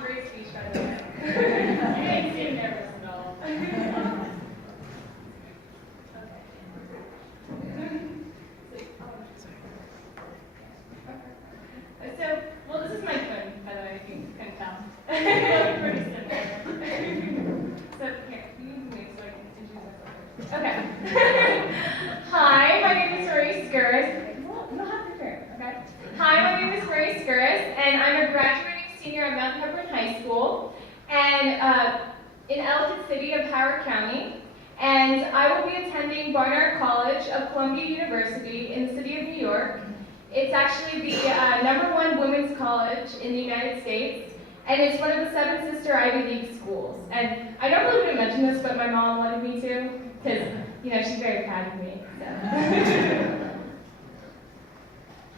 great speech, by the way. You didn't seem nervous at all. So, well, this is my twin, by the way, if you can tell. We're pretty similar. So, here, you can wait so I can introduce myself. Okay. Hi, my name is Sgouros. Well, you don't have to turn, okay? Hi, my name is Sgouros, and I'm a graduating senior at Mount Hebron High School, and in Ellicott City of Howard County. And I will be attending Barnard College of Columbia University in the city of New York. It's actually the #1 women's college in the United States, and it's one of the 7 sister Ivy League schools. And I don't really want to mention this, but my mom wanted me to, because, you know, she's very proud of me. So.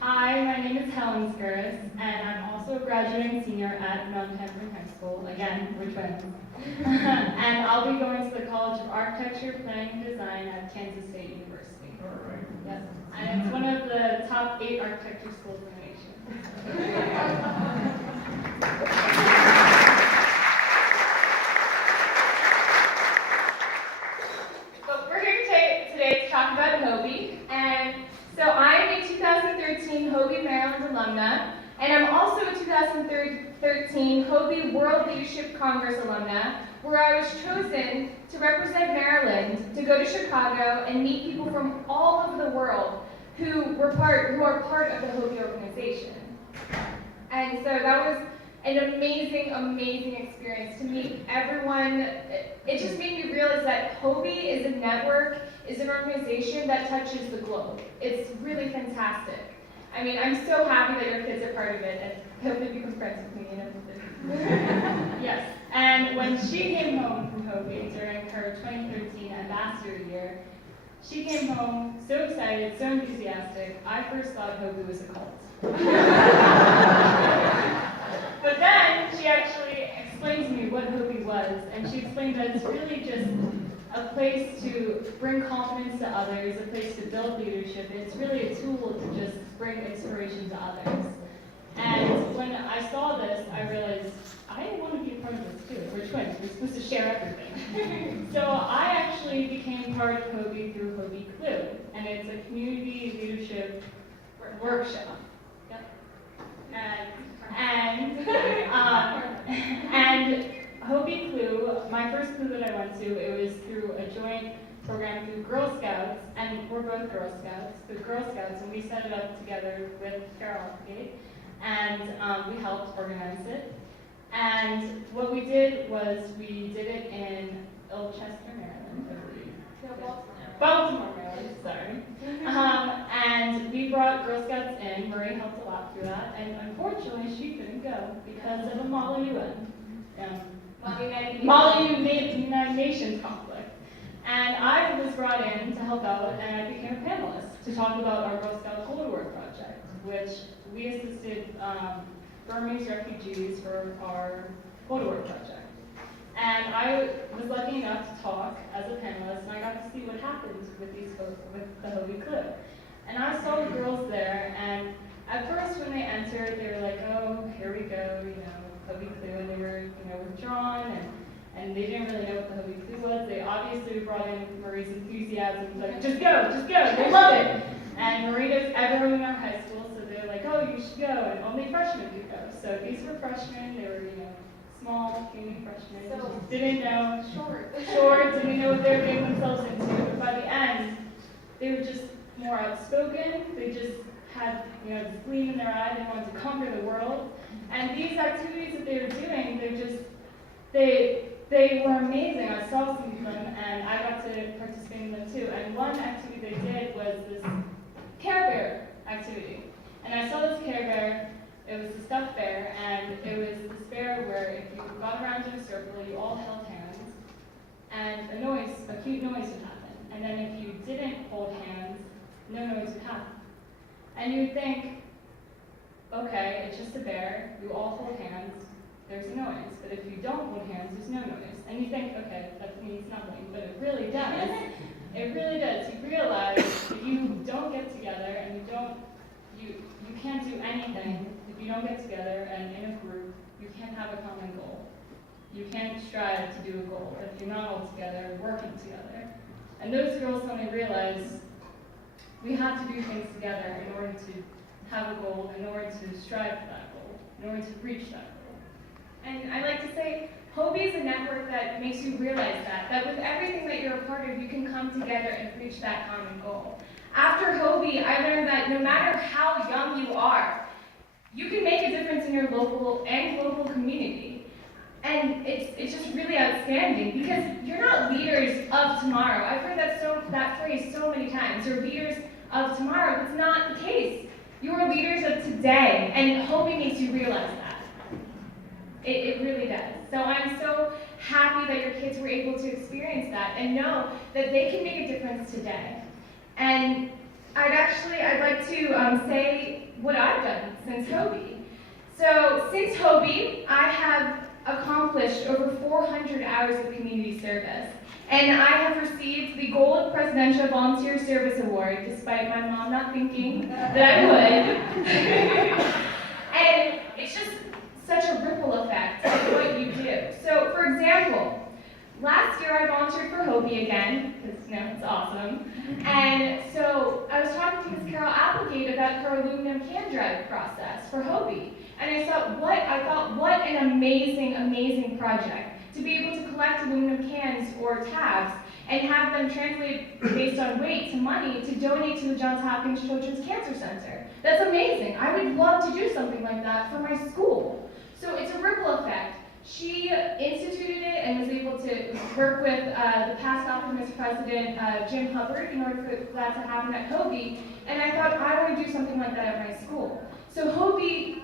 Hi, my name is Helen Sgouros, and I'm also a graduating senior at Mount Hebron High School. Again, we're twins. And I'll be going to the College of Architecture, Planning, and Design at Kansas State University. All right. Yes, and it's one of the top 8 architecture schools in the nation. But we're here today to talk about HOBY, and so I'm a 2013 HOBY Maryland alumna, and I'm also a 2013 HOBY World Leadership Congress alumna, where I was chosen to represent Maryland to go to Chicago and meet people from all over the world who are part of the HOBY organization. And so that was an amazing, amazing experience to meet everyone. It just made me realize that HOBY is a network, is an organization that touches the globe. It's really fantastic. I mean, I'm so happy that your kids are part of it, and hope that you become friends with me, you know. Yes, and when she came home from HOBY during her 2013 ambassador year, she came home so excited, so enthusiastic, I first thought HOBY was a cult. But then she actually explained to me what HOBY was, and she explained that it's really just a place to bring confidence to others, a place to build leadership. It's really a tool to just bring inspiration to others. And when I saw this, I realized I want to be a part of this too. We're twins. We're supposed to share everything. So I actually became part of HOBY through HOBY Clue, and it's a community leadership workshop. Yep. And HOBY Clue, my first Clue that I went to, it was through a joint program through Girl Scouts, and we're both Girl Scouts, through Girl Scouts, and we set it up together with Carol Applegate, and we helped organize it. And what we did was we did it in Ilchester, Maryland, I believe. No, Baltimore, Maryland, sorry. And we brought Girl Scouts in. Marie helped a lot through that, and unfortunately she couldn't go because of a Model UN. Model United Nations conflict. And I was brought in to help out, and I became a panelist to talk about our Girl Scout Cold War project, which we assisted Burmese refugees for our Cold War project. And I was lucky enough to talk as a panelist, and I got to see what happened with these folks, with the HOBY Clue. And I saw the girls there, and at first when they entered, they were like, oh, here we go, you know, HOBY Clue, and they were, you know, withdrawn, and they didn't really know what the HOBY Clue was. They obviously brought in Marie's enthusiasm, like, just go, they love it. And Marie knows everyone in our high school, so they're like, oh, you should go, and only freshmen could go. So these were freshmen, they were, you know, small, puny freshmen, So didn't know, short, didn't know what they were getting themselves into, but by the end, they were just more outspoken, they just had, you know, this gleam in their eye, they wanted to conquer the world, and these activities that they were doing, they were amazing. I saw some of them, and I got to participate in them too, and one activity they did was this Care Bear activity, and I saw this Care Bear. It was a stuffed bear, and it was this bear where if you got around in a circle, you all held hands, and a cute noise would happen. And then if you didn't hold hands, no noise would happen. And you would think, okay, it's just a bear, you all hold hands, there's a noise. But if you don't hold hands, there's no noise. And you think, okay, that means nothing, but it really does. It really does. You realize if you don't get together and you can't do anything if you don't get together and in a group, you can't have a common goal. You can't strive to do a goal if you're not all together, working together. And those girls suddenly realized we have to do things together in order to have a goal, in order to strive for that goal, in order to reach that goal. And I like to say, HOBY is a network that makes you realize that with everything that you're a part of, you can come together and reach that common goal. After HOBY, I learned that no matter how young you are, you can make a difference in your local and global community. And it's just really outstanding because you're not leaders of tomorrow. I've heard that phrase so many times. You're leaders of tomorrow. That's not the case. You are leaders of today, and HOBY makes you realize that. It really does. So I'm so happy that your kids were able to experience that and know that they can make a difference today. And I'd like to say what I've done since HOBY. So since HOBY, I have accomplished over 400 hours of community service. And I have received the Gold Presidential Volunteer Service Award, despite my mom not thinking that I would. And it's just such a ripple effect of what you do. So, for example, last year I volunteered for HOBY again, because it's awesome. And so I was talking to Ms. Carol Applegate about her aluminum can drive process for HOBY. And I thought, what an amazing, amazing project to be able to collect aluminum cans or tabs and have them translated based on weight to money to donate to the Johns Hopkins Children's Cancer Center. That's amazing. I would love to do something like that for my school. So it's a ripple effect. She instituted it and was able to work with the past Optimist president, Jim Hubbard, in order for that to happen at HOBY. And I thought, I want to do something like that at my school. So HOBY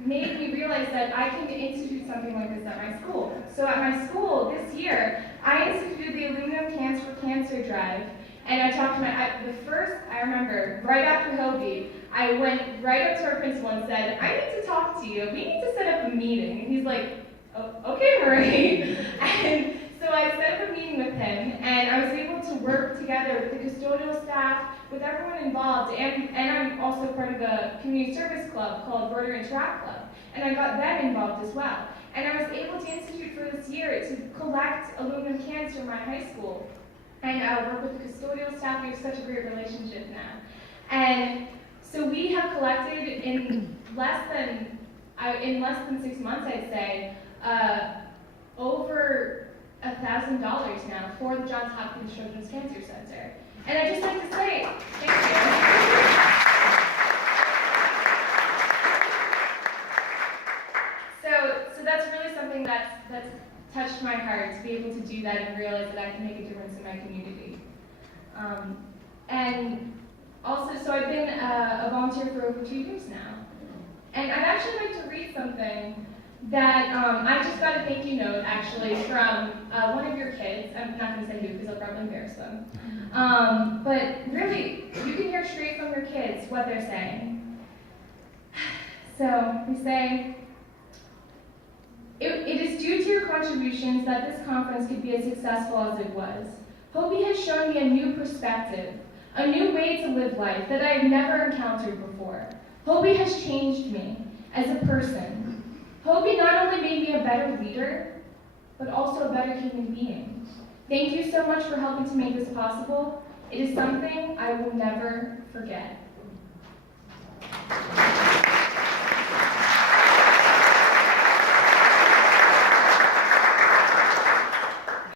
made me realize that I can institute something like this at my school. So at my school this year, I instituted the Aluminum Cans for Cancer drive. And I talked to I remember, right after HOBY, I went right up to our principal and said, I need to talk to you. We need to set up a meeting. And he's like, oh, okay, Marie. And so I set up a meeting with him, and I was able to work together with the custodial staff, with everyone involved, and I'm also part of a community service club called Border Interact Club, and I got them involved as well. And I was able to institute for this year to collect aluminum cans from my high school, and work with the custodial staff. We have such a great relationship now. And so we have collected in less than 6 months, I'd say, over $1,000 now for the Johns Hopkins Children's Cancer Center. And I'd just like to say, thank you. So that's really something that's touched my heart, to be able to do that and realize that I can make a difference in my community. And also, so I've been a volunteer for over 2 years now. And I'd actually like to read something that I just got a thank you note, actually, from one of your kids. I'm not going to say who, because I'll probably embarrass them. But really, you can hear straight from your kids what they're saying. So, we say, it is due to your contributions that this conference could be as successful as it was. HOBY has shown me a new perspective, a new way to live life that I have never encountered before. HOBY has changed me as a person. HOBY not only made me a better leader, but also a better human being. Thank you so much for helping to make this possible. It is something I will never forget.